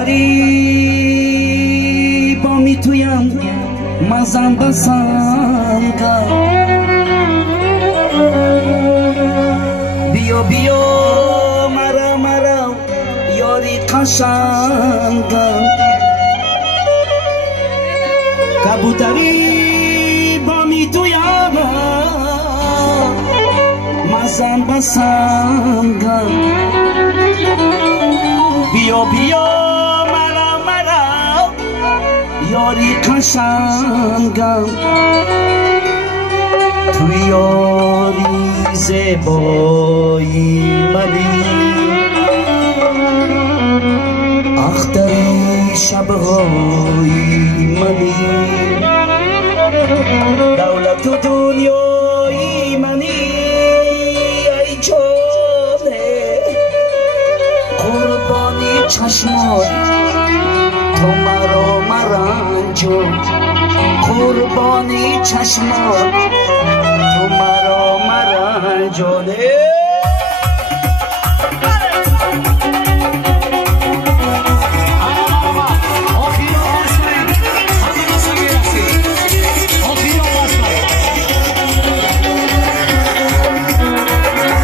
کبوتری با میتویم مزن بسنگم بیا بیا مرا مرا یاری قشنگم کبوتری با میتویم مزن بسنگم بیا بیا مرا مرا یاری قشنگم تو یاری زیبایی منی اختری شبهای منی دولت و دنیای منی ای جانه قربانی چشمان تو مرا مرنجان قربانی چشمان تو مرا مرنجانه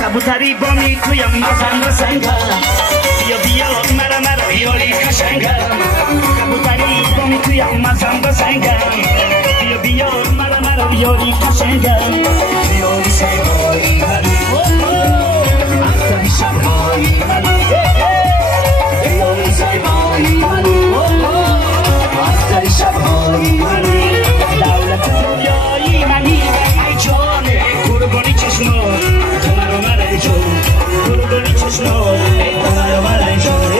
کبوتری با میتویم مزن بسنگم بیا بیا مرا مرا یاری قشنگم کبوتری با میتویم مزن بسنگم بیا بیا مرا مرا یاری قشنگم یاری زیبایی منی اختری شبهای منی یاری زیبایی منی اختری شبهای منی دولت دنیایی منی ای جانه قربانی چشمات تو مرا مرنجان قربانی چشمات تو مرا مرنجان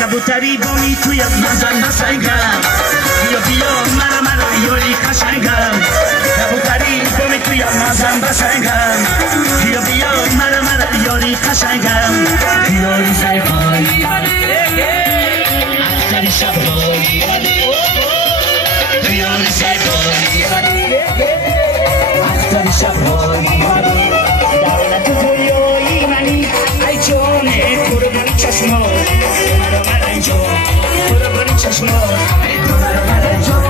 کبوتری با میتویم مزن بسنگم بیا بیا مرا مرا یاری قشنگم کبوتری با میتویم مزن بسنگم بیا بیا مرا مرا یاری قشنگم یاری زیبایی منی اختری شبهای منی یاری زیبایی منی اختری شبهای منی دولت دنیایی منی ای جانه قربانی چشمات مرا مرنجان قربانی چشمات تو مرا مرنجان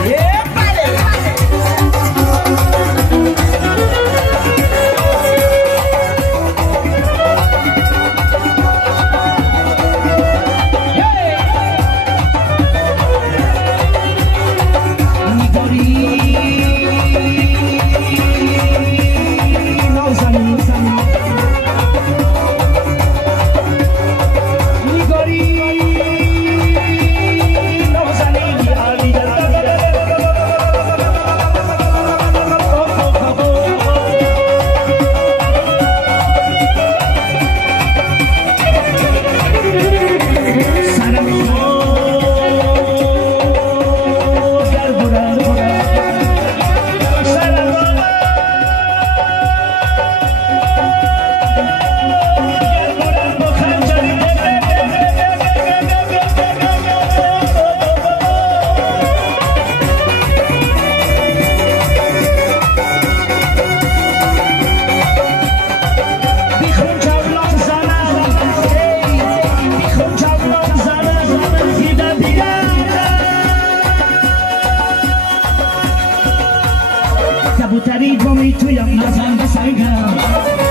کبوتری بامی تویم نزن بسنگم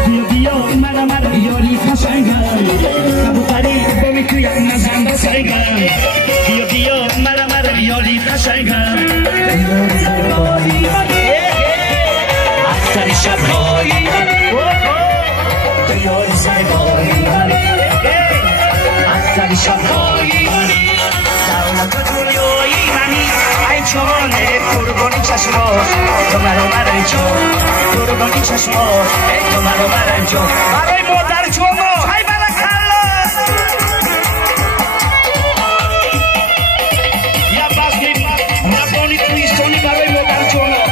بیا بیا مرا مرا یاری قشنگم کبوتری بامی تویم نزن بسنگم بیا بیا مرا مرا یاری قشنگم اکثر شب‌های تو یاری زیبایی اکثر شب‌های دولت دنیایی منی ای جوانه قربانی چشمات تو مرا مرنجو قربانی چشمات تو مرا مرنجو برای مادر جوانو های بلکالله یا بازی ربانی تویستونی برای مادر جوانو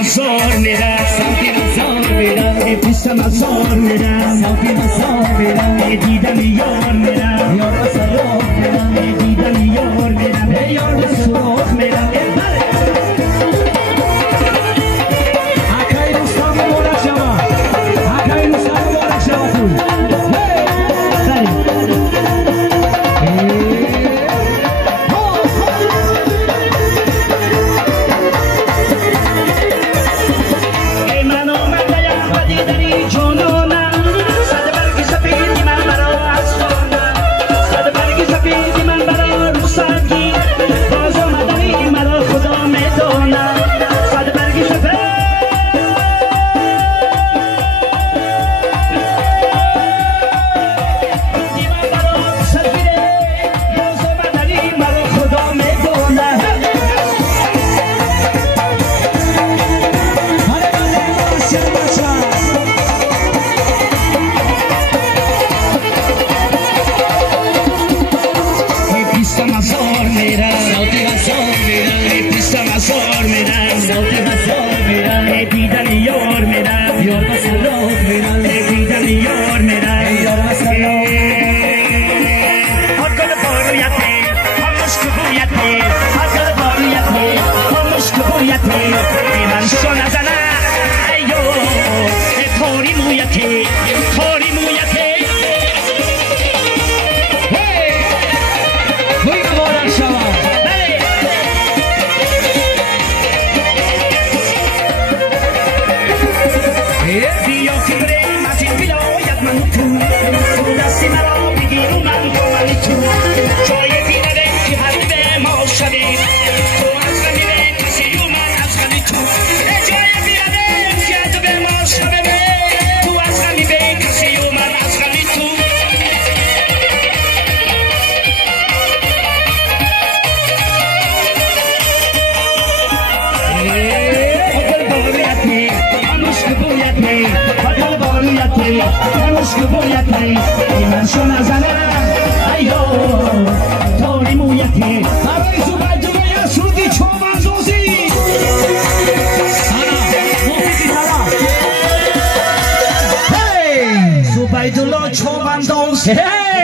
مزار میرم سمتی مزار میرم پیش مزار میرم سمتی مزار میرم دیدم یار میرم یار و سراغ میرم دیدم یار میرم یار و سراغ میرم اکای روستان مبارک شما اکای روستان مبارک شما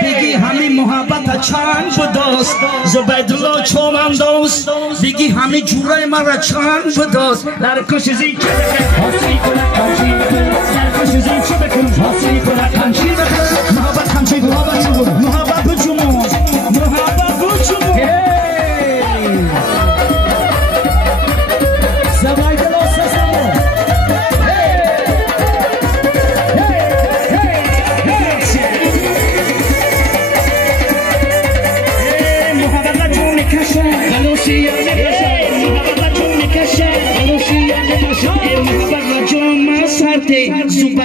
بگی همین محبت چند بداست زبیدالله چومم دوست بگی همین جورای مرا چند بداست در کش زی چه بکن حاصلی کنه کنچی بکن در کش زی چه بکن حاصلی کنه کنچی بکن محبت کنچی محبت چون محبت بجمو محبت بجمو زبیدالله سسمو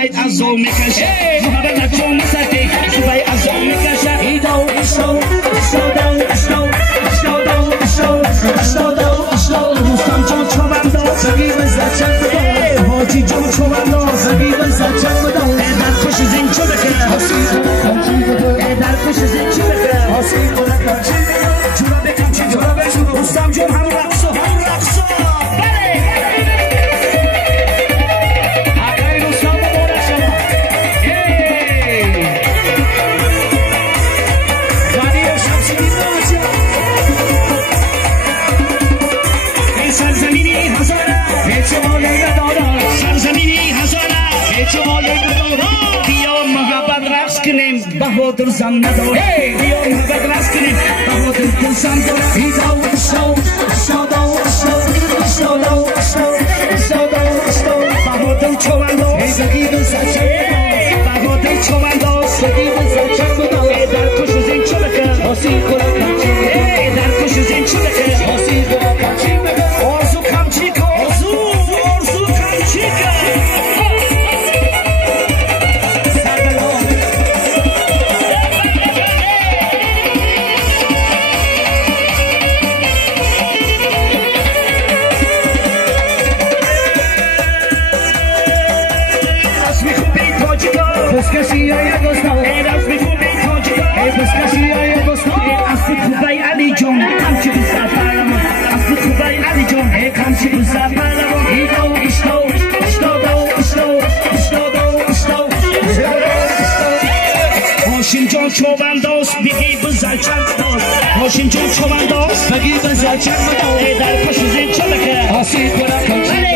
زبید از او میکشه محبت از او مسته زبید از او میکشه ایدو اشتو روستان جان چوبم دو زگی بزد چند بدو حاجی جان چوبم دو زگی بزد چند بدو در خوش زین چو بکنه در خوش زین چو بکنه حاصل کنه کنچی جورا بکنچی جورا بکنچی روستان جان هم رقصو سرزمینی هزاره بیا محبت رقص کنیم بهادر زن ندار بیا محبت راست کنیم بهادر دل زن دار ایدا و اشتو بهادر چوانداز بهادر چوانداز در کش زین چلکه در کش زین چلکه آرزو کمچی کن آرزو کمچی کن Kubay Ali John, come to the Safarama. After Kubay Ali John, here comes the Safarama. Hoşin John Çobandos, bigi bızal çandos. Hoşin John Çobandos, bigi bızal çandos. Eder paşızın çabaka. Hasi kura kaçı.